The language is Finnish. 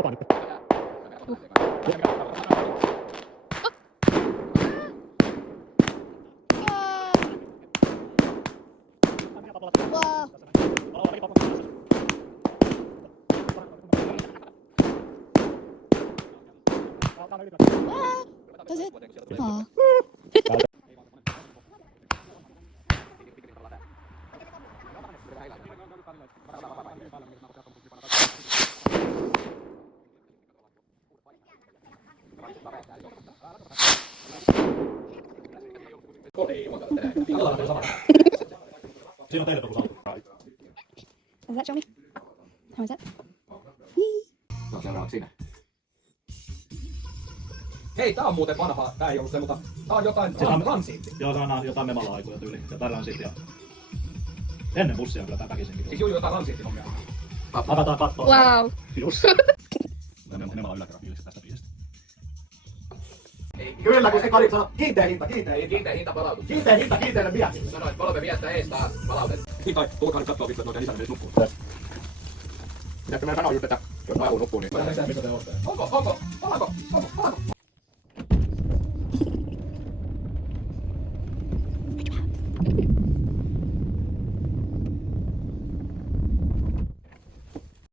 lupaan nyt. Does it? Aw. Siinä on teille joku salkku. Does that show me? How is that? No seuraavaksi sinä. Hei, tää on muuten vanha. Tää ei ollut se, mutta tää on jotain ransiitti. Joo, se on jotain memala-aikoja tyyli. Jotain ransiittia. Ennen bussia kyllä tää väkisinkin. Siis juu, jotain ransiittihommia. Avataan kattoa. Wow. Just. Memala yläkerran fiilistä tästä biisistä. Kyllä, kun se Karik sanoi, kiinteä hinta. Kiinteä hinta palautus. Kiinteänä viesti. Sanoin, 3 viettä ees taas palautettu. Tai tulkaa nyt katsoa vittu, että noiden isänne menisi nukkuun. Pitäisikö meidän sanoa just, että jos mä haluun nukkuun, niin... Onko?